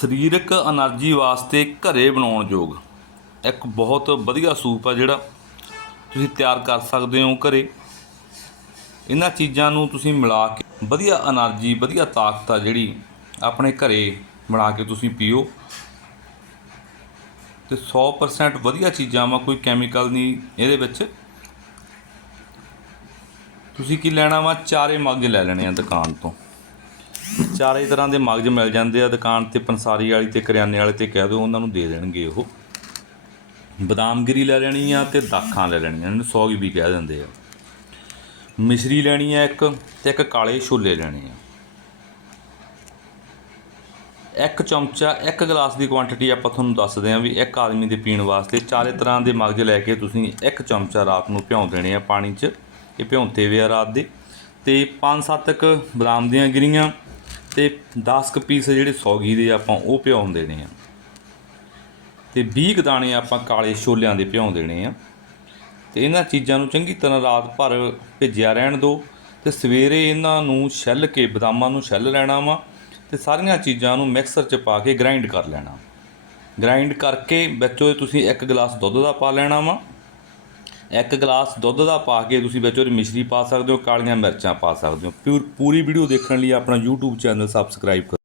ਸਰੀਰਕ એનર્ਜੀ ਵਾਸਤੇ ਘਰੇ ਬਣਾਉਣ ਯੋਗ। ਇੱਕ ਬਹੁਤ ਵਧੀਆ ਸੂਪ ਆ ਜਿਹੜਾ ਤੁਸੀਂ ਤਿਆਰ ਕਰ ਸਕਦੇ ਹੋ ਘਰੇ। ਇਹਨਾਂ ਚੀਜ਼ਾਂ ਨੂੰ ਤੁਸੀਂ ਮਿਲਾ ਕੇ ਵਧੀਆ એનર્ਜੀ, ਵਧੀਆ ਤਾਕਤ ਆ ਜਿਹੜੀ ਆਪਣੇ ਘਰੇ ਬਣਾ ਕੇ ਤੁਸੀਂ ਪੀਓ। ਤੇ 100% ਵਧੀਆ ਚੀਜ਼ਾਂ ਵਾ, ਕੋਈ ਕੈਮੀਕਲ ਨਹੀਂ ਇਹਦੇ ਵਿੱਚ। ਤੁਸੀਂ ਕੀ ਲੈਣਾ ਵਾ? ਚਾਰੇ ਮੱਗ ਲੈ ਲੈਣੇ ਆ ਦੁਕਾਨ ਤੋਂ। ਚਾਰੇ ਤਰ੍ਹਾਂ ਦੇ ਮਗਜ ਮਿਲ ਜਾਂਦੇ ਆ, ਦੁਕਾਨ ਤੇ ਪੰਸਾਰੀ ਵਾਲੀ ਤੇ ਕਰਿਆਨੇ ਵਾਲੇ ਤੇ ਕਹਿ ਦਿਓ ਉਹਨਾਂ ਨੂੰ ਦੇ ਦੇਣਗੇ ਉਹ। ਬਦਾਮਗਿਰੀ ਲੈ ਲੈਣੀ ਆ ਤੇ ਦਾਖਾਂ ਲੈ ਲੈਣੀਆਂ, ਇਹਨੂੰ ਸੌਗੀ ਵੀ ਕਹਿ ਦਿੰਦੇ ਆ। ਮਿਸ਼ਰੀ ਲੈਣੀ ਆ ਇੱਕ ਤੇ ਇੱਕ ਕਾਲੇ ਛੋਲੇ ਲੈਣੇ ਆ। ਇੱਕ ਚਮਚਾ, ਇੱਕ ਗਲਾਸ ਦੀ ਕੁਆਂਟੀਟੀ ਆਪਾਂ ਤੁਹਾਨੂੰ ਦੱਸਦੇ ਆ ਵੀ ਇੱਕ ਆਦਮੀ ਦੇ ਪੀਣ ਵਾਸਤੇ ਚਾਰੇ ਤਰ੍ਹਾਂ ਦੇ ਮਗਜ ਲੈ ਕੇ ਤੁਸੀਂ ਇੱਕ ਚਮਚਾ ਰਾਤ ਨੂੰ ਭਿਉਂ ਦੇਣੇ ਆ ਪਾਣੀ 'ਚ, ਇਹ ਭਿਉਂਤੇ ਵੇ ਆ ਰਾਤ ਦੇ। ਤੇ 5-7 ਕ ਬਦਾਮ ਦੀਆਂ ਗਿਰੀਆਂ ਤੇ 10 ਕ ਪੀਸ ਜਿਹੜੇ ਸੌਗੀ ਦੇ ਆਪਾਂ ਉਹ ਭਿਉਂ ਦੇਣੇ ਆ। ਤੇ 20 ਕ ਦਾਣੇ ਆਪਾਂ ਕਾਲੇ ਛੋਲਿਆਂ ਦੇ ਭਿਉਂ ਦੇਣੇ ਆ। ਤੇ ਇਹਨਾਂ ਚੀਜ਼ਾਂ ਨੂੰ ਚੰਗੀ ਤਰ੍ਹਾਂ ਰਾਤ ਭਰ ਭਿੱਜਿਆ ਰਹਿਣ ਦਿਓ ਤੇ ਸਵੇਰੇ ਇਹਨਾਂ ਨੂੰ ਛਿੱਲ ਕੇ, ਬਦਾਮਾਂ ਨੂੰ ਛਿੱਲ ਲੈਣਾ ਵਾ ਤੇ ਸਾਰੀਆਂ ਚੀਜ਼ਾਂ ਨੂੰ ਮਿਕਸਰ 'ਚ ਪਾ ਕੇ ਗ੍ਰਾਈਂਡ ਕਰ ਲੈਣਾ। ਗ੍ਰਾਈਂਡ ਕਰਕੇ ਵਿੱਚੋਂ ਤੁਸੀਂ ਇੱਕ ਗਲਾਸ ਦੁੱਧ ਦਾ ਪਾ ਲੈਣਾ ਵਾ ਇੱਕ ਗਲਾਸ ਦੁੱਧ ਦਾ ਪਾ ਕੇ ਤੁਸੀਂ ਵਿੱਚ ਉਹਦੀ ਮਿਸ਼ਰੀ ਪਾ ਸਕਦੇ ਹੋ, ਕਾਲੀਆਂ ਮਿਰਚਾਂ ਪਾ ਸਕਦੇ ਹੋ। ਪਿਉਰ- ਪੂਰੀ ਵੀਡੀਓ ਦੇਖਣ ਲਈ ਆਪਣਾ YouTube ਚੈਨਲ ਸਬਸਕ੍ਰਾਈਬ ਕਰੋ।